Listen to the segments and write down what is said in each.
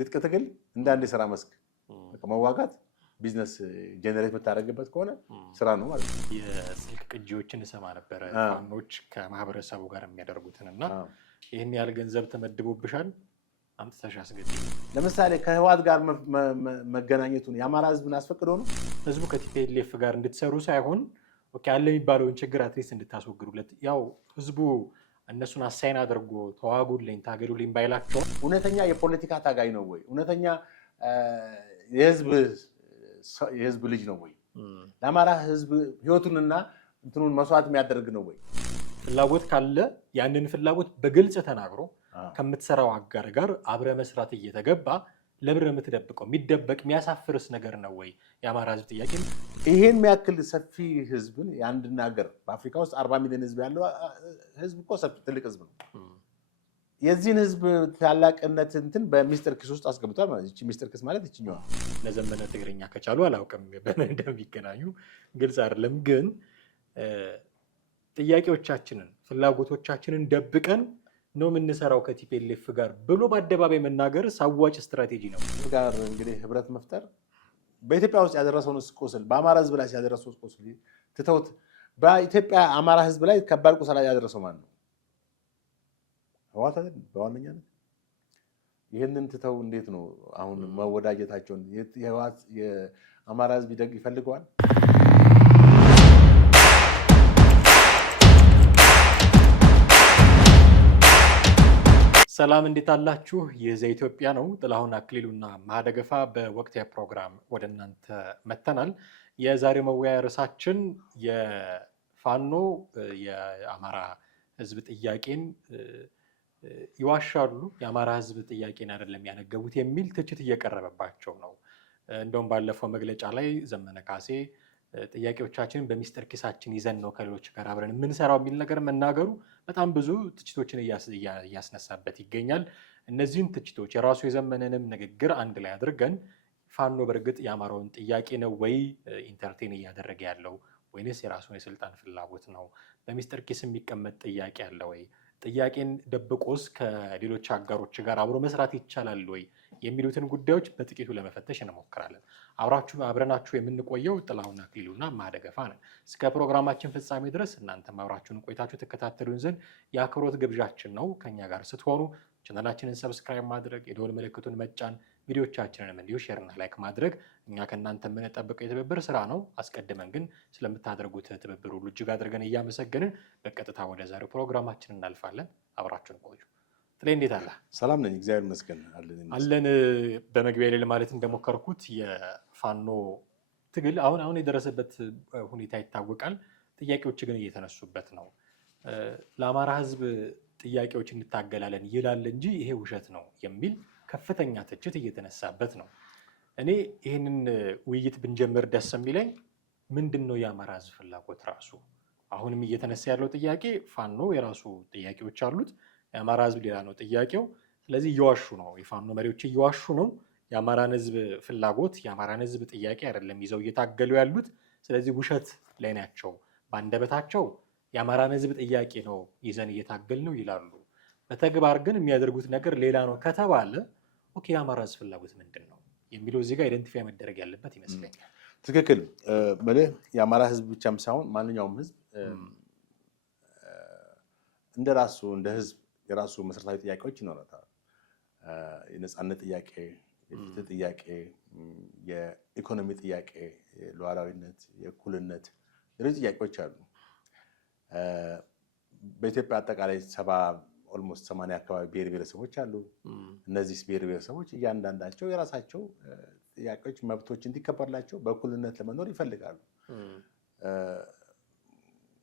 ትጥቅ ትግል እንዳንድ ስራ መስክ መዋጋት ቢዝነስ ጀነሬት መታረግበት ከሆነ ስራ ነው ማለት ነው። የስልክ ቅጂዎችን እሰማ ነበር ፋኖች ከማህበረሰቡ ጋር የሚያደርጉትንና ይሄን ያህል ገንዘብ ተመድቦብሻል አምጥተሽ አስገቢ። ለምሳሌ ከህወሓት ጋር መገናኘቱን የአማራ ህዝብን አስፈቅዶ ነው ህዝቡ ከቲፒኤልኤፍ ጋር እንድትሰሩ ሳይሆን ኦኬ አለ የሚባለውን ችግር አትሊስት እንድታስወግዱለት። ያው ህዝቡ እነሱን አሳይን አድርጎ ተዋጉልኝ ታገዱልኝ ባይላቸው እውነተኛ የፖለቲካ ታጋይ ነው ወይ? እውነተኛ የህዝብ ልጅ ነው ወይ? ለአማራ ህዝብ ህይወቱንና እንትኑን መስዋዕት የሚያደርግ ነው ወይ? ፍላጎት ካለ ያንን ፍላጎት በግልጽ ተናግሮ ከምትሰራው አጋር ጋር አብረ መስራት እየተገባ ለብር የምትደብቀው የሚደበቅ የሚያሳፍርስ ነገር ነው ወይ? የአማራ ህዝብ ጥያቄ ይሄን የሚያክል ሰፊ ህዝብን የአንድና ሀገር በአፍሪካ ውስጥ 40 ሚሊዮን ህዝብ ያለው ህዝብ እኮ ሰፊ ትልቅ ህዝብ ነው። የዚህን ህዝብ ታላቅነት እንትን በሚስጥር ኪስ ውስጥ አስገብቷል ማለት እቺ ሚስጥር ኪስ ማለት እቺኛዋ ለዘመነ ትግርኛ ከቻሉ አላውቅም በምን እንደሚገናኙ ግልጽ አይደለም። ግን ጥያቄዎቻችንን ፍላጎቶቻችንን ደብቀን ነው የምንሰራው ከቲፒኤልኤፍ ጋር ብሎ በአደባባይ መናገር አዋጭ ስትራቴጂ ነው። ጋር እንግዲህ ህብረት መፍጠር በኢትዮጵያ ውስጥ ያደረሰውን ቁስል በአማራ ህዝብ ላይ ያደረሰው ቁስል ትተውት በኢትዮጵያ አማራ ህዝብ ላይ ከባድ ቁስል ያደረሰው ማን ነው? ህወሓት አይደል? በዋነኛነት ይሄንን ትተው እንዴት ነው አሁን መወዳጀታቸውን የአማራ ህዝብ ይፈልገዋል? ሰላም እንዴት አላችሁ? ይህ ዘኢትዮጵያ ነው። ጥላሁን አክሊሉና ማህደገፋ በወቅታዊ ፕሮግራም ወደ እናንተ መተናል። የዛሬው መወያያ ርዕሳችን የፋኖ የአማራ ህዝብ ጥያቄን ይዋሻሉ፣ የአማራ ህዝብ ጥያቄን አይደለም ያነገቡት የሚል ትችት እየቀረበባቸው ነው። እንደውም ባለፈው መግለጫ ላይ ዘመነ ካሴ ጥያቄዎቻችንን በሚስጥር ኪሳችን ይዘን ነው ከሌሎች ጋር አብረን የምንሰራው የሚል ነገር መናገሩ በጣም ብዙ ትችቶችን እያስነሳበት ይገኛል። እነዚህን ትችቶች የራሱ የዘመነንም ንግግር አንድ ላይ አድርገን ፋኖ በእርግጥ የአማራውን ጥያቄ ነው ወይ ኢንተርቴን እያደረገ ያለው ወይንስ የራሱን የስልጣን ፍላጎት ነው? በሚስጥር ኪስ የሚቀመጥ ጥያቄ አለ ወይ? ጥያቄን ደብቆስ ከሌሎች አጋሮች ጋር አብሮ መስራት ይቻላል ወይ የሚሉትን ጉዳዮች በጥቂቱ ለመፈተሽ እንሞክራለን። አብረናችሁ የምንቆየው ጥላሁን አክሊሉና ማህደገፋ ነን። እስከ ፕሮግራማችን ፍጻሜ ድረስ እናንተም አብራችሁን ቆይታችሁ ተከታተሉን ዘንድ የአክብሮት ግብዣችን ነው። ከኛ ጋር ስትሆኑ ቻናላችንን ሰብስክራይብ ማድረግ፣ የደወል ምልክቱን መጫን፣ ቪዲዮቻችንንም እንዲሁ ሼርና ላይክ ማድረግ እኛ ከእናንተ የምንጠብቀው የትብብር ስራ ነው። አስቀድመን ግን ስለምታደርጉት ትብብር ሁሉ እጅግ አድርገን እያመሰገንን በቀጥታ ወደ ዛሬው ፕሮግራማችን እናልፋለን። አብራችሁን ቆዩ። ጥሌ እንዴት አለ? ሰላም ነኝ፣ እግዚአብሔር ይመስገን አለን። በመግቢያ ላይ ማለት እንደሞከርኩት የፋኖ ትግል አሁን የደረሰበት ሁኔታ ይታወቃል። ጥያቄዎች ግን እየተነሱበት ነው። ለአማራ ህዝብ ጥያቄዎች እንታገላለን ይላል እንጂ ይሄ ውሸት ነው የሚል ከፍተኛ ትችት እየተነሳበት ነው። እኔ ይህንን ውይይት ብንጀምር ደስ የሚለኝ ምንድን ነው የአማራ ህዝብ ፍላጎት ራሱ? አሁንም እየተነሳ ያለው ጥያቄ ፋኖ የራሱ ጥያቄዎች አሉት፣ የአማራ ህዝብ ሌላ ነው ጥያቄው። ስለዚህ እየዋሹ ነው፣ የፋኖ መሪዎች እየዋሹ ነው። የአማራን ህዝብ ፍላጎት የአማራን ህዝብ ጥያቄ አይደለም ይዘው እየታገሉ ያሉት። ስለዚህ ውሸት ላይ ናቸው። በአንደበታቸው የአማራን ህዝብ ጥያቄ ነው ይዘን እየታገል ነው ይላሉ። በተግባር ግን የሚያደርጉት ነገር ሌላ ነው ከተባለ ኦኬ የአማራ ህዝብ ፍላጎት ምንድን ነው የሚለው እዚህ ጋር አይደንቲፋይ መደረግ ያለበት ይመስለኛል። ትክክል። የአማራ ህዝብ ብቻም ሳይሆን ማንኛውም ህዝብ እንደ ህዝብ የራሱ መሰረታዊ ጥያቄዎች ይኖራታል። የነፃነት ጥያቄ፣ የፍትህ ጥያቄ፣ የኢኮኖሚ ጥያቄ፣ የሉዓላዊነት፣ የእኩልነት ሌሎች ጥያቄዎች አሉ። በኢትዮጵያ አጠቃላይ ኦልሞስት 80 አካባቢ ብሔር ብሔረሰቦች አሉ። እነዚህ ብሔር ብሔረሰቦች እያንዳንዳቸው የራሳቸው ጥያቄዎች፣ መብቶች እንዲከበርላቸው በእኩልነት ለመኖር ይፈልጋሉ።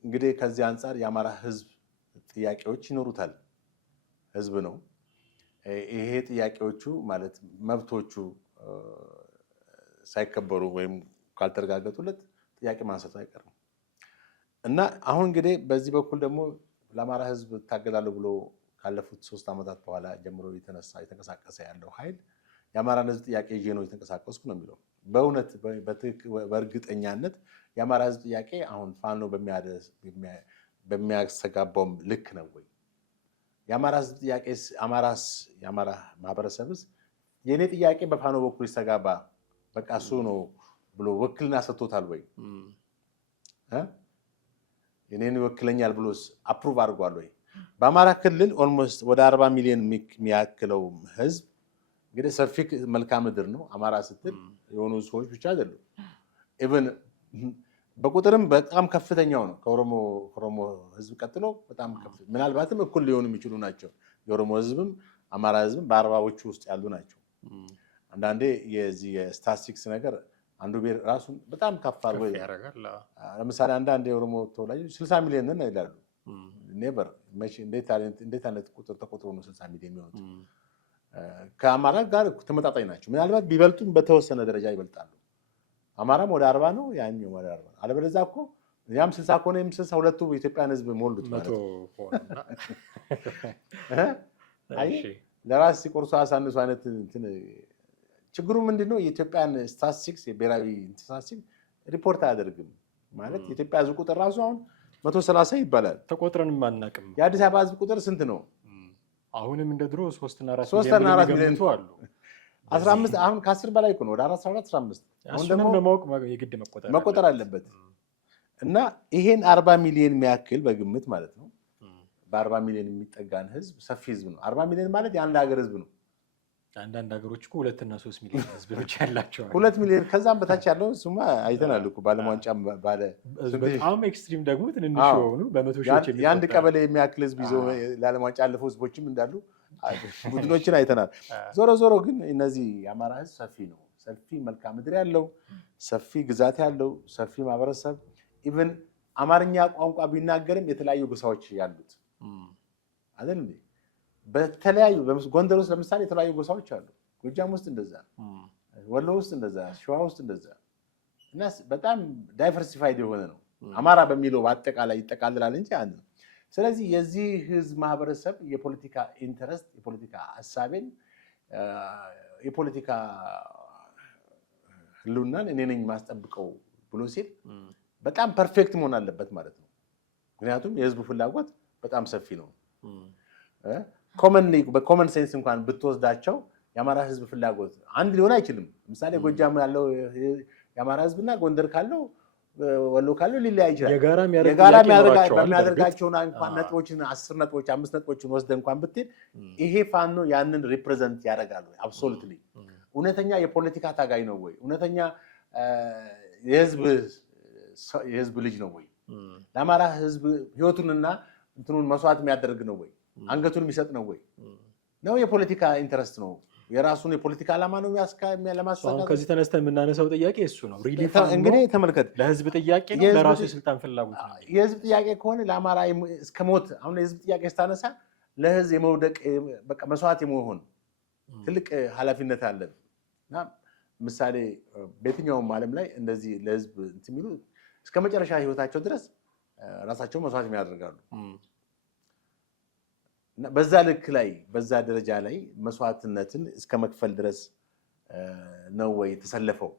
እንግዲህ ከዚህ አንጻር የአማራ ህዝብ ጥያቄዎች ይኖሩታል። ህዝብ ነው። ይሄ ጥያቄዎቹ ማለት መብቶቹ ሳይከበሩ ወይም ካልተረጋገጡለት ጥያቄ ማንሳቱ አይቀርም እና አሁን እንግዲህ በዚህ በኩል ደግሞ ለአማራ ህዝብ ታገላለሁ ብሎ ካለፉት 3 ዓመታት በኋላ ጀምሮ የተንቀሳቀሰ ያለው ኃይል የአማራን ህዝብ ጥያቄ ይዤ ነው የተንቀሳቀስኩ ነው የሚለው። በእውነት በእርግጠኛነት የአማራ ህዝብ ጥያቄ አሁን ፋኖ በሚያስተጋባውም ልክ ነው ወይ? የአማራ ህዝብ ጥያቄ የአማራ ማህበረሰብስ የኔ ጥያቄ በፋኖ በኩል ይስተጋባ በቃ እሱ ነው ብሎ ወክልና ሰጥቶታል ወይ የኔን ይወክለኛል ብሎስ አፕሩቭ አድርጓል ወይ? በአማራ ክልል ኦልሞስት ወደ 40 ሚሊዮን የሚያክለው ህዝብ እንግዲህ ሰፊ መልክዓ ምድር ነው። አማራ ስትል የሆኑ ሰዎች ብቻ አይደሉም። ኢቭን በቁጥርም በጣም ከፍተኛው ነው። ከኦሮሞ ህዝብ ቀጥሎ በጣም ከፍተኛ ምናልባትም እኩል ሊሆኑ የሚችሉ ናቸው። የኦሮሞ ህዝብም አማራ ህዝብም በ40ዎቹ ውስጥ ያሉ ናቸው። አንዳንዴ የዚህ የስታቲስቲክስ ነገር አንዱ ብሔር ራሱን በጣም ከፍ አድርጎ ያደርጋል። ለምሳሌ አንዳንድ የኦሮሞ ተወላጆች 60 ሚሊዮን ነን ይላሉ። ኔቨር እንዴት አይነት ቁጥር ተቆጥሮ ነው 60 ሚሊዮን የሚሆኑት? ከአማራ ጋር ተመጣጣኝ ናቸው። ምናልባት ቢበልጡም በተወሰነ ደረጃ ይበልጣሉ። አማራም ወደ 40 ነው፣ ያኛው ወደ 40 ነው። አለበለዚያ እኮ ያም 60 ከሆነ ያም 60 ሁለቱ የኢትዮጵያን ህዝብ ሞሉት ማለት ነው። አይ ለራስ ሲቆርሱ አሳንሱ አይነት እንትን ችግሩ ምንድነው? የኢትዮጵያን ስታቲስቲክስ የብሔራዊ ስታቲስቲክስ ሪፖርት አያደርግም ማለት የኢትዮጵያ ህዝብ ቁጥር ራሱ አሁን 130 ይባላል። ተቆጥረንም አናውቅም። የአዲስ አበባ ህዝብ ቁጥር ስንት ነው? አሁንም እንደ ድሮ 3 እና 4 ሚሊዮን አሉ። 15 አሁን ከ10 በላይ እኮ ነው፣ ወደ 14 15 አሁን ደግሞ ለማወቅ የግድ መቆጠር አለበት። እና ይሄን 40 ሚሊዮን የሚያክል በግምት ማለት ነው በ40 ሚሊዮን የሚጠጋን ህዝብ ሰፊ ህዝብ ነው። 40 ሚሊዮን ማለት የአንድ ሀገር ህዝብ ነው። አንዳንድ ሀገሮች እኮ 2 እና 3 ሚሊዮን ህዝብ ብቻ ያላቸው 2 ሚሊዮን ከዛም በታች ያለው እሱማ አይተናል እኮ በዓለም ዋንጫም ባለ በጣም ኤክስትሪም ደግሞ ትንንሽ የሆኑ በመቶ ሺዎች የአንድ ቀበሌ የሚያክል ህዝብ ይዞ ለዓለም ዋንጫ ያለፈው ህዝቦችም እንዳሉ ቡድኖችን አይተናል። ዞሮ ግን እነዚህ የአማራ ህዝብ ሰፊ ነው። ሰፊ መልክዓ ምድር ያለው፣ ሰፊ ግዛት ያለው፣ ሰፊ ማህበረሰብ ኢቭን አማርኛ ቋንቋ ቢናገርም የተለያዩ ጎሳዎች ያሉት አይደል እንዴ? በተለያዩ ጎንደር ውስጥ ለምሳሌ የተለያዩ ጎሳዎች አሉ። ጎጃም ውስጥ እንደዛ፣ ወሎ ውስጥ እንደዛ፣ ሸዋ ውስጥ እንደዛ እና በጣም ዳይቨርሲፋይድ የሆነ ነው። አማራ በሚለው በአጠቃላይ ይጠቃልላል እንጂ አንድ ነው። ስለዚህ የዚህ ህዝብ ማህበረሰብ የፖለቲካ ኢንተረስት፣ የፖለቲካ ሀሳቤን፣ የፖለቲካ ህልውናን እኔ ነኝ ማስጠብቀው ብሎ ሲል በጣም ፐርፌክት መሆን አለበት ማለት ነው። ምክንያቱም የህዝቡ ፍላጎት በጣም ሰፊ ነው። በኮመን ሴንስ እንኳን ብትወስዳቸው የአማራ ህዝብ ፍላጎት አንድ ሊሆን አይችልም። ለምሳሌ ጎጃም ያለው የአማራ ህዝብና ጎንደር ካለው ወሎ ካለው ሊለያይ ይችላል። የጋራ በሚያደርጋቸውን እንኳን ነጥቦችን 10 ነጥቦች 5 ነጥቦችን ወስደ እንኳን ብትል ይሄ ፋኖ ያንን ሪፕሬዘንት ያደርጋል ወይ? አብሶሉትሊ እውነተኛ የፖለቲካ ታጋይ ነው ወይ? እውነተኛ የህዝብ ልጅ ነው ወይ? ለአማራ ህዝብ ህይወቱንና እንትኑን መስዋዕት የሚያደርግ ነው ወይ? አንገቱን የሚሰጥ ነው ወይ? ነው የፖለቲካ ኢንተረስት ነው? የራሱን የፖለቲካ ዓላማ ነው ለማሳካት። አሁን ከዚህ ተነስተን የምናነሳው ጥያቄ እሱ ነው። እንግዲህ ተመልከት፣ ለህዝብ ጥያቄ ነው፣ ለራሱ የስልጣን ፍላጎት ነው። የህዝብ ጥያቄ ከሆነ ለአማራ እስከ ሞት አሁን የህዝብ ጥያቄ ስታነሳ ለህዝብ የመውደቅ በቃ መስዋዕት የመሆን ትልቅ ኃላፊነት አለን እና ምሳሌ በየትኛውም ዓለም ላይ እንደዚህ ለህዝብ እንትን የሚሉ እስከ መጨረሻ ህይወታቸው ድረስ ራሳቸውን መስዋዕት የሚያደርጋሉ። በዛ ልክ ላይ በዛ ደረጃ ላይ መስዋዕትነትን እስከ መክፈል ድረስ ነው ወይ የተሰለፈው?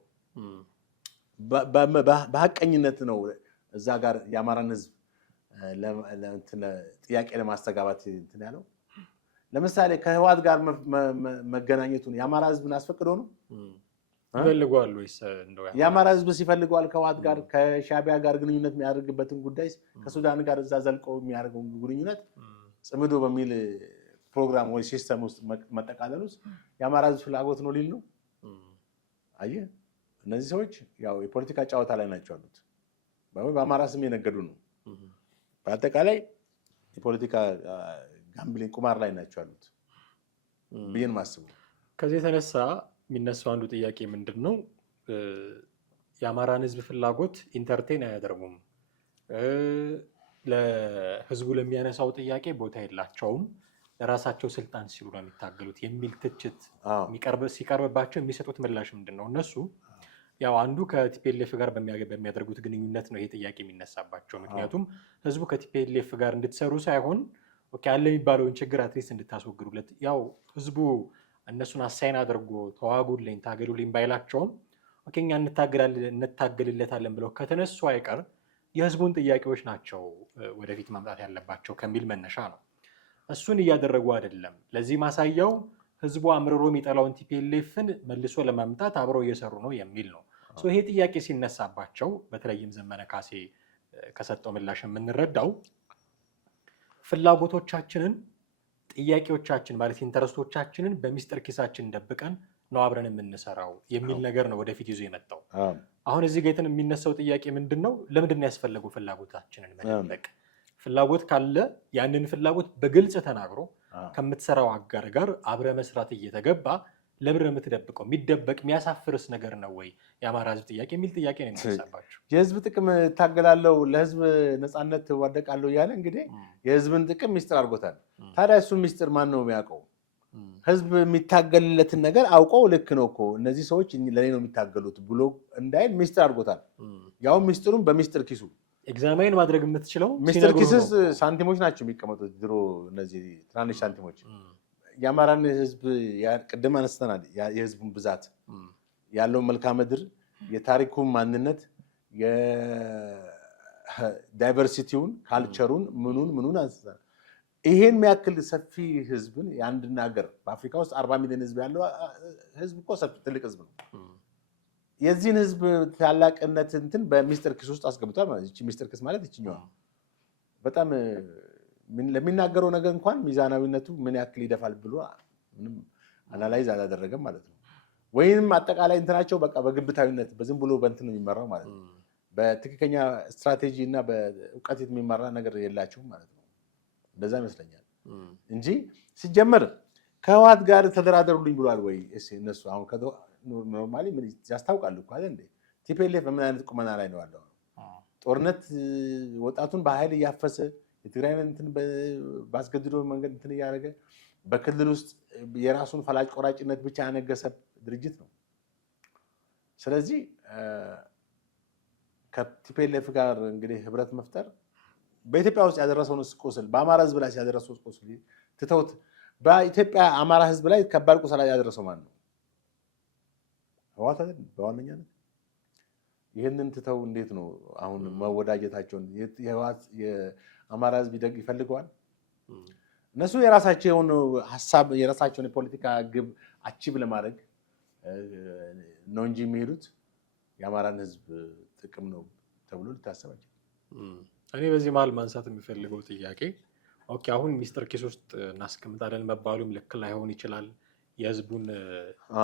በሀቀኝነት ነው እዛ ጋር የአማራን ህዝብ ጥያቄ ለማስተጋባት እንትን ያለው? ለምሳሌ ከህወሓት ጋር መገናኘቱን የአማራ ህዝብን አስፈቅዶ ነው ይፈልገዋል ወይስ እንደው የአማራ ህዝብ ሲፈልገዋል? ከህወሓት ጋር ከሻዕቢያ ጋር ግንኙነት የሚያደርግበትን ጉዳይ ከሱዳን ጋር እዛ ዘልቀው የሚያደርገው ግንኙነት ጽምዶ በሚል ፕሮግራም ወይ ሲስተም ውስጥ መጠቃለል ውስጥ የአማራ ህዝብ ፍላጎት ነው ሊል ነው? አየህ፣ እነዚህ ሰዎች ያው የፖለቲካ ጨዋታ ላይ ናቸው ያሉት። በአማራ ስም የነገዱ ነው። በአጠቃላይ የፖለቲካ ጋምብሊንግ ቁማር ላይ ናቸው ያሉት ብዬን ማስቡ። ከዚህ የተነሳ የሚነሳው አንዱ ጥያቄ ምንድን ነው? የአማራን ህዝብ ፍላጎት ኢንተርቴን አያደርጉም፣ ለህዝቡ ለሚያነሳው ጥያቄ ቦታ የላቸውም፣ ለራሳቸው ስልጣን ሲሉ ነው የሚታገሉት የሚል ትችት ሲቀርብባቸው የሚሰጡት ምላሽ ምንድን ነው? እነሱ ያው አንዱ ከቲፒኤልኤፍ ጋር በሚያደርጉት ግንኙነት ነው ይሄ ጥያቄ የሚነሳባቸው። ምክንያቱም ህዝቡ ከቲፒኤልኤፍ ጋር እንድትሰሩ ሳይሆን ያለ የሚባለውን ችግር አትሊስት እንድታስወግዱለት፣ ያው ህዝቡ እነሱን አሳይን አድርጎ ተዋጉልኝ ታገሉልኝ ባይላቸውም እኛ እንታገልለታለን ብለው ከተነሱ አይቀር የህዝቡን ጥያቄዎች ናቸው ወደፊት ማምጣት ያለባቸው ከሚል መነሻ ነው። እሱን እያደረጉ አይደለም። ለዚህ ማሳያው ህዝቡ አምርሮ የሚጠላውን ቲፒኤልኤፍን መልሶ ለማምጣት አብረው እየሰሩ ነው የሚል ነው። ይሄ ጥያቄ ሲነሳባቸው በተለይም ዘመነ ካሴ ከሰጠው ምላሽ የምንረዳው ፍላጎቶቻችንን፣ ጥያቄዎቻችን ማለት ኢንተረስቶቻችንን በሚስጥር ኪሳችን ደብቀን ነው አብረን የምንሰራው የሚል ነገር ነው ወደፊት ይዞ የመጣው። አሁን እዚህ ጋር የሚነሳው ጥያቄ ምንድን ነው? ለምንድን ነው ያስፈለገው ፍላጎታችንን መደበቅ? ፍላጎት ካለ ያንን ፍላጎት በግልጽ ተናግሮ ከምትሰራው አጋር ጋር አብረ መስራት እየተገባ ለምን የምትደብቀው? የሚደበቅ የሚያሳፍርስ ነገር ነው ወይ የአማራ ህዝብ ጥያቄ የሚል ጥያቄ ነው የሚነሳባቸው። የህዝብ ጥቅም እታገላለሁ፣ ለህዝብ ነፃነት እዋደቃለሁ እያለ እንግዲህ የህዝብን ጥቅም ሚስጥር አድርጎታል። ታዲያ እሱን ሚስጥር ማን ነው የሚያውቀው? ህዝብ የሚታገልለትን ነገር አውቀው ልክ ነው እኮ እነዚህ ሰዎች ለኔ ነው የሚታገሉት ብሎ እንዳይል ሚስጥር አድርጎታል። ያው ሚስጥሩን በሚስጥር ኪሱ ኤግዛማይን ማድረግ የምትችለው ሚስጥር ኪስስ ሳንቲሞች ናቸው የሚቀመጡት። ድሮ እነዚህ ትናንሽ ሳንቲሞች የአማራን ህዝብ ቅድም አነስተናል። የህዝቡን ብዛት ያለውን መልክዓ ምድር፣ የታሪኩን ማንነት፣ የዳይቨርሲቲውን፣ ካልቸሩን ምኑን አንስተናል። ይሄን የሚያክል ሰፊ ህዝብን የአንድን ሀገር በአፍሪካ ውስጥ 40 ሚሊዮን ህዝብ ያለው ህዝብ እኮ ሰፊ ትልቅ ህዝብ ነው። የዚህን ህዝብ ታላቅነት እንትን በሚስጥር ኪስ ውስጥ አስገብቷል ማለት ነው። ሚስጥር ኪስ ማለት ይችኛዋ በጣም ለሚናገረው ነገር እንኳን ሚዛናዊነቱ ምን ያክል ይደፋል ብሎ ምንም አናላይዝ አላደረገም ማለት ነው። ወይንም አጠቃላይ እንትናቸው በቃ በግብታዊነት በዝም ብሎ በእንትን ነው የሚመራው ማለት ነው። በትክክለኛ ስትራቴጂ እና በእውቀት የሚመራ ነገር የላቸውም ማለት ነው። እንደዛ ይመስለኛል እንጂ ሲጀመር ከህወሓት ጋር ተደራደሩልኝ ብሏል ወይ እነሱ? አሁን ኖርማሊ ምን ያስታውቃሉ እኮ አይደል እንዴ? ቲፒኤልኤፍ በምን አይነት ቁመና ላይ ነው ያለው? ጦርነት ወጣቱን በኃይል እያፈሰ የትግራይን እንትን ባስገድዶ መንገድ እንትን እያደረገ በክልል ውስጥ የራሱን ፈላጭ ቆራጭነት ብቻ ያነገሰ ድርጅት ነው። ስለዚህ ከቲፒኤልኤፍ ጋር እንግዲህ ህብረት መፍጠር በኢትዮጵያ ውስጥ ያደረሰውን ቁስል በአማራ ህዝብ ላይ ያደረሰው ቁስል ትተውት በኢትዮጵያ አማራ ህዝብ ላይ ከባድ ቁስል ያደረሰው ማን ነው? ህወሓት አይደል? በዋነኛነት ይህንን ትተው እንዴት ነው አሁን መወዳጀታቸውን? የአማራ ህዝብ ይፈልገዋል? እነሱ የራሳቸውን ሀሳብ የራሳቸውን የፖለቲካ ግብ አቺቭ ለማድረግ ነው እንጂ የሚሄዱት የአማራን ህዝብ ጥቅም ነው ተብሎ ሊታሰብ አይችልም። እኔ በዚህ መሀል ማንሳት የሚፈልገው ጥያቄ ኦኬ፣ አሁን ሚስጥር ኪስ ውስጥ እናስቀምጣለን መባሉም ልክ ላይሆን ይችላል። የህዝቡን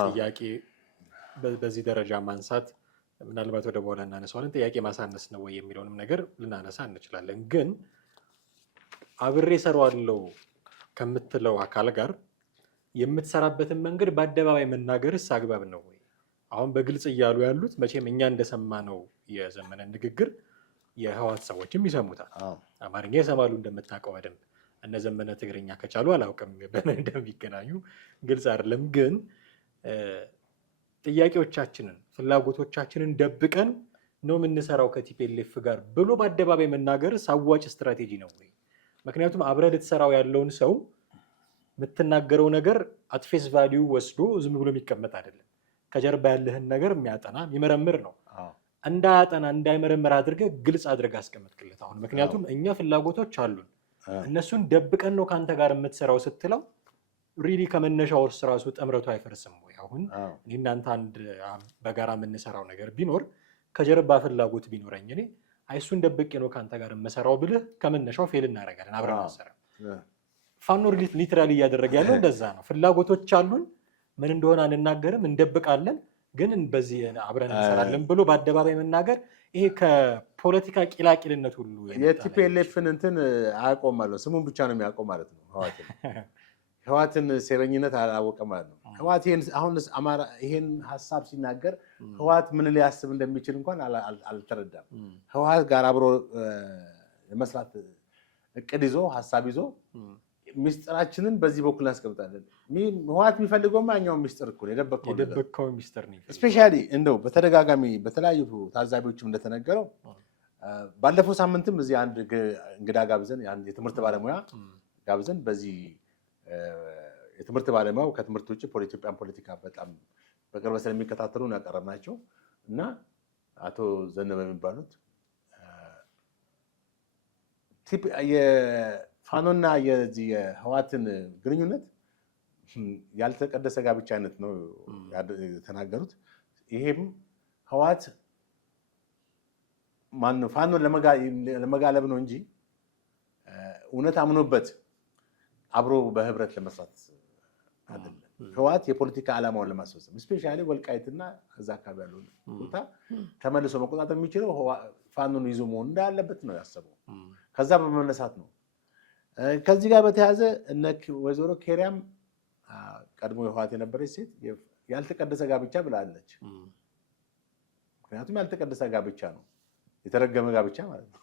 ጥያቄ በዚህ ደረጃ ማንሳት ምናልባት ወደ በኋላ እናነሳዋለን። ጥያቄ ማሳነስ ነው ወይ የሚለውንም ነገር ልናነሳ እንችላለን። ግን አብሬ እሰራዋለሁ ከምትለው አካል ጋር የምትሰራበትን መንገድ በአደባባይ መናገርስ አግባብ ነው ወይ? አሁን በግልጽ እያሉ ያሉት መቼም እኛ እንደሰማነው የዘመነ ንግግር የህወሓት ሰዎችም ይሰሙታል። አማርኛ ይሰማሉ እንደምታውቀው በደንብ። እነ ዘመነ ትግርኛ ከቻሉ አላውቅም በምን እንደሚገናኙ ግልጽ አይደለም። ግን ጥያቄዎቻችንን ፍላጎቶቻችንን ደብቀን ነው የምንሰራው ከቲፒኤልኤፍ ጋር ብሎ በአደባባይ መናገርስ አዋጭ ስትራቴጂ ነው ወይ? ምክንያቱም አብረህ ልትሰራው ያለውን ሰው የምትናገረው ነገር አትፌስ ቫሊዩ ወስዶ ዝም ብሎ የሚቀመጥ አይደለም። ከጀርባ ያለህን ነገር የሚያጠና የሚመረምር ነው። እንዳያጠና እንዳይመረምር አድርገህ ግልጽ አድርገህ አስቀምጥክለት። አሁን ምክንያቱም እኛ ፍላጎቶች አሉን፣ እነሱን ደብቀን ነው ከአንተ ጋር የምትሰራው ስትለው ሪሊ ከመነሻው እርስ ራሱ ጥምረቱ አይፈርስም ወይ? አሁን እኔ እናንተ አንድ በጋራ የምንሰራው ነገር ቢኖር ከጀርባ ፍላጎት ቢኖረኝ እኔ እሱን ደብቄ ነው ከአንተ ጋር የምሰራው ብልህ ከመነሻው ፌል እናደርጋለን፣ አብረን አንሰራም። ፋኖ ሊትራሊ እያደረገ ያለው እንደዛ ነው። ፍላጎቶች አሉን፣ ምን እንደሆነ አንናገርም፣ እንደብቃለን፣ ግን በዚህ አብረን እንሰራለን ብሎ በአደባባይ መናገር ይሄ ከፖለቲካ ቂላቂልነት ሁሉ የቲፒኤልኤፍን እንትን አያውቀውም ማለት ነው። ስሙን ብቻ ነው የሚያውቀው ማለት ነው። ህወሓትን ሴረኝነት አላወቀም ማለት ነው። ህወሓት አሁን አማራ ይሄን ሀሳብ ሲናገር ህወሓት ምን ሊያስብ እንደሚችል እንኳን አልተረዳም። ህወሓት ጋር አብሮ ለመስራት እቅድ ይዞ ሀሳብ ይዞ ሚስጥራችንን በዚህ በኩል እናስቀምጣለን። ህወሓት የሚፈልገው ማኛው ሚስጥር እኮ የደበቀው ሚስጥር ነው። ስፔሻሊ እንደው በተደጋጋሚ በተለያዩ ታዛቢዎችም እንደተነገረው ባለፈው ሳምንትም እዚህ አንድ እንግዳ ጋብዘን የትምህርት ባለሙያ ጋብዘን በዚህ የትምህርት ባለሙያው ከትምህርት ውጭ ኢትዮጵያን ፖለቲካ በጣም በቅርበት ስለሚከታተሉ ያቀረብናቸው እና አቶ ዘነበ የሚባሉት የፋኖና የህወሓትን ግንኙነት ያልተቀደሰ ጋብቻ አይነት ነው የተናገሩት። ይሄም ህወሓት ማነው ፋኖን ለመጋለብ ነው እንጂ እውነት አምኖበት አብሮ በህብረት ለመስራት አይደለም። ህወሓት የፖለቲካ ዓላማውን ለማስፈጸም ስፔሻሊ ወልቃይትና እዛ አካባቢ ያለው ቦታ ተመልሶ መቆጣጠር የሚችለው ፋኖን ይዞ መሆን እንዳለበት ነው ያሰበው። ከዛ በመነሳት ነው። ከዚህ ጋር በተያያዘ እነ ወይዘሮ ኬሪያም ቀድሞ የህወሓት የነበረች ሴት ያልተቀደሰ ጋብቻ ብላለች። ምክንያቱም ያልተቀደሰ ጋብቻ ነው፣ የተረገመ ጋብቻ ማለት ነው።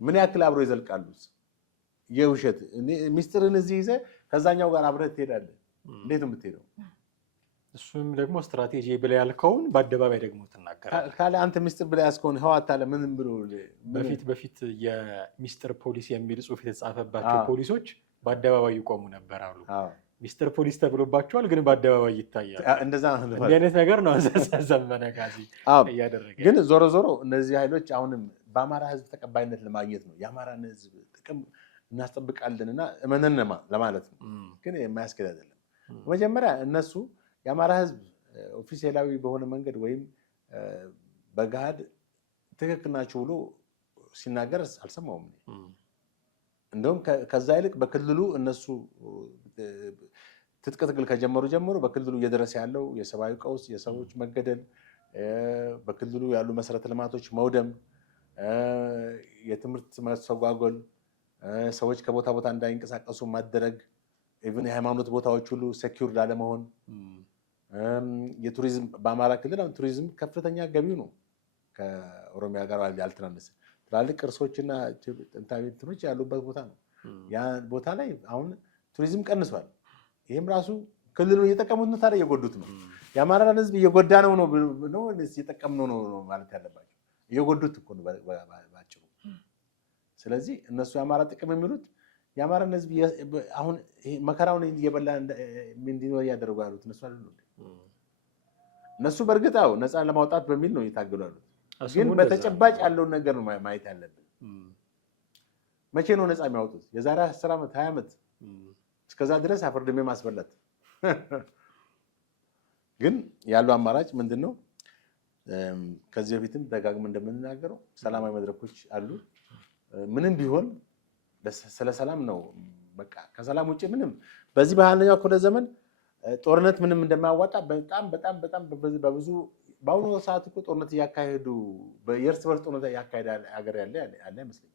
ምን ያክል አብሮ ይዘልቃሉ? የውሸት ሚስጥርን እዚህ ይዘህ ከዛኛው ጋር አብረህ ትሄዳለህ። እንዴት ነው የምትሄደው? እሱም ደግሞ ስትራቴጂ ብለህ ያልከውን በአደባባይ ደግሞ ትናገራለህ። ካለ አንተ ሚስጥር ብለህ ያዝከውን ህወሓት አለ ምንም ብሎ በፊት የሚስጥር ፖሊስ የሚል ጽሑፍ የተጻፈባቸው ፖሊሶች በአደባባይ ይቆሙ ነበር አሉ። ሚስጥር ፖሊስ ተብሎባቸዋል፣ ግን በአደባባይ ይታያል። እንደዛ እንዲህ አይነት ነገር ነው ዘመነ ካሴ እያደረገ። ግን ዞሮ ዞሮ እነዚህ ኃይሎች አሁንም በአማራ ህዝብ ተቀባይነት ለማግኘት ነው የአማራን ህዝብ ጥቅም እናስጠብቃለን እና እመነን ለማለት ነው። ግን የማያስኬድ አይደለም። መጀመሪያ እነሱ የአማራ ህዝብ ኦፊሴላዊ በሆነ መንገድ ወይም በገሃድ ትክክል ናቸው ብሎ ሲናገር አልሰማውም። እንደውም ከዛ ይልቅ በክልሉ እነሱ ትጥቅ ትግል ከጀመሩ ጀምሮ በክልሉ እየደረሰ ያለው የሰብአዊ ቀውስ፣ የሰዎች መገደል፣ በክልሉ ያሉ መሰረተ ልማቶች መውደም፣ የትምህርት መስተጓጎል፣ ሰዎች ከቦታ ቦታ እንዳይንቀሳቀሱ ማደረግ፣ ኢቭን የሃይማኖት ቦታዎች ሁሉ ሴኪውርድ አለመሆን፣ የቱሪዝም በአማራ ክልል አሁን ቱሪዝም ከፍተኛ ገቢው ነው ከኦሮሚያ ጋር ያልተናነሰ ትላልቅ ቅርሶችና ጥንታዊ እንትኖች ያሉበት ቦታ ነው። ያ ቦታ ላይ አሁን ቱሪዝም ቀንሷል። ይህም ራሱ ክልሉን እየጠቀሙት ነው፣ ታዲያ እየጎዱት ነው። የአማራን ህዝብ እየጎዳ ነው እየጠቀምነው ነው ማለት ያለባቸው። እየጎዱት እኮ ነው ባጭሩ። ስለዚህ እነሱ የአማራ ጥቅም የሚሉት የአማራን ህዝብ አሁን መከራውን እየበላ እንዲኖር እያደረጉ ያሉት እነሱ አይደሉም። እነሱ በእርግጥ ነፃ ለማውጣት በሚል ነው እየታገሉ ያሉት። ግን በተጨባጭ ያለውን ነገር ነው ማየት ያለብን። መቼ ነው ነፃ የሚያወጡት? የዛሬ 10 ዓመት 20 ዓመት እስከዛ ድረስ አፈርድሜ ማስበላት። ግን ያለው አማራጭ ምንድን ነው? ከዚህ በፊትም ደጋግመን እንደምንናገረው ሰላማዊ መድረኮች አሉ። ምንም ቢሆን ስለ ሰላም ነው። በቃ ከሰላም ውጭ ምንም በዚህ በ21ኛው ክፍለ ዘመን ጦርነት ምንም እንደማያዋጣ በጣም በጣም በጣም በብዙ በአሁኑ ሰዓት እኮ ጦርነት እያካሄዱ የእርስ በርስ ጦርነት እያካሄደ ሀገር ያለ አይመስለኝም።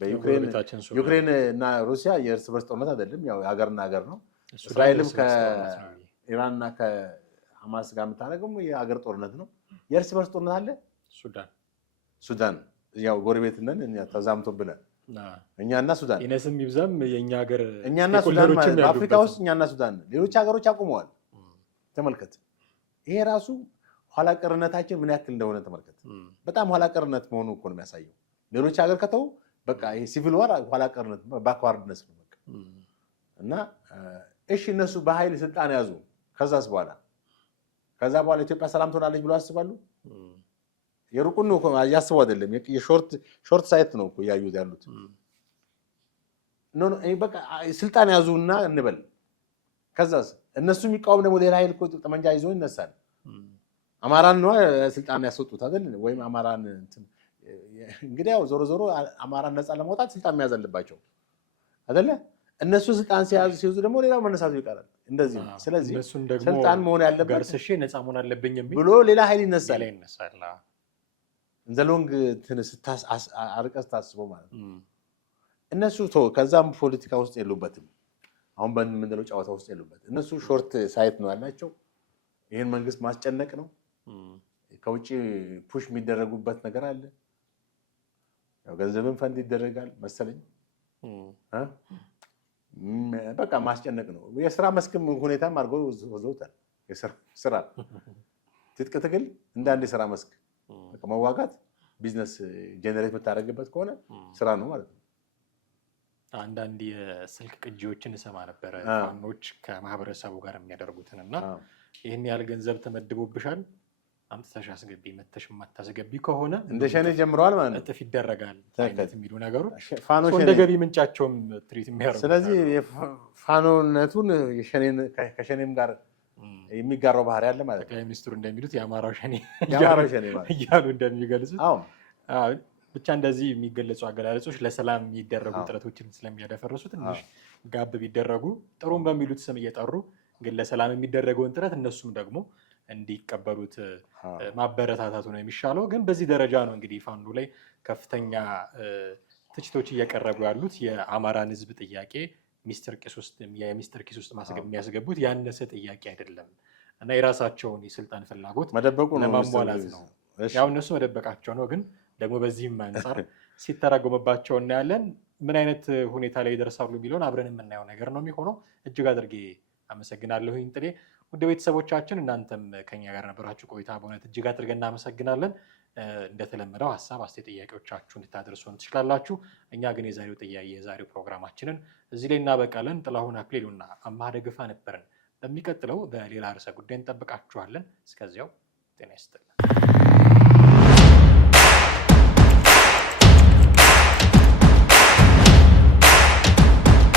በዩክሬን እና ሩሲያ የእርስ በርስ ጦርነት አይደለም፣ ያው ሀገርና ሀገር ነው። እስራኤልም ከኢራንና ከሐማስ ጋር የምታደርገው የሀገር ጦርነት ነው። የእርስ በርስ ጦርነት አለ። ሱዳን ያው ጎረቤትነን ተዛምቶብናል። እኛና ሱዳን ይነስም ይብዛም የኛ ሀገር እኛና ሱዳን ማለት በአፍሪካ ውስጥ እኛና ሱዳን፣ ሌሎች ሀገሮች አቁመዋል። ተመልከት። ይሄ ራሱ ኋላ ቀርነታችን ምን ያክል እንደሆነ ተመልከት። በጣም ኋላ ቀርነት መሆኑ እኮ ነው የሚያሳየው። ሌሎች ሀገር ከተው በቃ ይሄ ሲቪል ዋር ኋላ ቀርነት ባክዋርድነስ ነው በቃ። እና እሺ እነሱ በኃይል ስልጣን ያዙ። ከዛ በኋላ ኢትዮጵያ ሰላም ትሆናለች ብሎ ያስባሉ? የሩቁን ነው ያስቡ አይደለም። የሾርት ሳይት ነው እኮ እያዩት ያሉት። በቃ ስልጣን ያዙና እንበል። ከዛስ እነሱ የሚቃወም ደግሞ ሌላ ኃይል እኮ ጠመንጃ ይዞ ይነሳል። አማራን ነው ስልጣን ያስወጡት አይደል? ወይም አማራን እንግዲህ ያው ዞሮ ዞሮ አማራን ነፃ ለማውጣት ስልጣን መያዝ አለባቸው አይደለ? እነሱ ስልጣን ሲይዙ ደግሞ ሌላው መነሳቱ ይቀራል። እንደዚህ ነው። ስለዚህ ስልጣን መሆን ያለበት ጋርሰሽ ነፃ መሆን አለብኝ ብሎ ሌላ ኃይል ይነሳል። እንዘሎንግ አርቀስ ታስበው ማለት ነው። እነሱ ከዛም ፖለቲካ ውስጥ የሉበትም። አሁን በምንለው ጨዋታ ውስጥ የሉበትም። እነሱ ሾርት ሳይት ነው ያላቸው። ይህን መንግስት ማስጨነቅ ነው። ከውጭ ፑሽ የሚደረጉበት ነገር አለ። ያው ገንዘብን ፈንድ ይደረጋል መሰለኝ። በቃ ማስጨነቅ ነው። የስራ መስክም ሁኔታም አድርገው ወዘውታል። ስራ ትጥቅ ትግል እንደ አንድ የስራ መስክ መዋጋት ቢዝነስ ጀነሬት የምታደርግበት ከሆነ ስራ ነው ማለት ነው። አንዳንድ የስልክ ቅጂዎችን እሰማ ነበረ ፋኖች ከማህበረሰቡ ጋር የሚያደርጉትን እና ይህን ያህል ገንዘብ ተመድቦብሻል፣ አምጥተሽ አስገቢ መተሽ የማታስገቢ ከሆነ እንደ ሸኔ ጀምረዋል ማለት ነው። እጥፍ ይደረጋል አይነት የሚሉ ነገሮች ፋኖ እንደ ገቢ ምንጫቸውም ትሪት የሚያደርጉ። ስለዚህ ፋኖነቱን ከሸኔም ጋር የሚጋራው ባህሪ አለ ማለት ነው። ጠቅላይ ሚኒስትሩ እንደሚሉት የአማራው ሸኔ እያሉ እንደሚገልጹት ብቻ እንደዚህ የሚገለጹ አገላለጾች ለሰላም የሚደረጉ ጥረቶችን ስለሚያደፈርሱ ትንሽ ጋብ ቢደረጉ ጥሩም በሚሉት ስም እየጠሩ ግን ለሰላም የሚደረገውን ጥረት እነሱም ደግሞ እንዲቀበሉት ማበረታታቱ ነው የሚሻለው። ግን በዚህ ደረጃ ነው እንግዲህ ፋኖ ላይ ከፍተኛ ትችቶች እየቀረቡ ያሉት። የአማራን ሕዝብ ጥያቄ የሚስጥር ኪስ ውስጥ የሚያስገቡት ያነሰ ጥያቄ አይደለም እና የራሳቸውን የስልጣን ፍላጎት ለማሟላት ነው። ያው እነሱ መደበቃቸው ነው። ግን ደግሞ በዚህም አንጻር ሲተራጎምባቸው እናያለን። ምን አይነት ሁኔታ ላይ ይደርሳሉ የሚለውን አብረን የምናየው ነገር ነው የሚሆነው። እጅግ አድርጌ አመሰግናለሁኝ ጥሌ። ውድ ቤተሰቦቻችን እናንተም ከኛ ጋር ነበራችሁ ቆይታ በእውነት እጅግ አድርገን እናመሰግናለን። እንደተለመደው ሀሳብ አስተያየት ጥያቄዎቻችሁን ልታደርሱን ትችላላችሁ። እኛ ግን የዛሬው ፕሮግራማችንን እዚህ ላይ እናበቃለን። ጥላሁን አክሊሉና አማሃ ደግፋ ነበርን። በሚቀጥለው በሌላ ርዕሰ ጉዳይ እንጠብቃችኋለን። እስከዚያው ጤና ይስጥልን።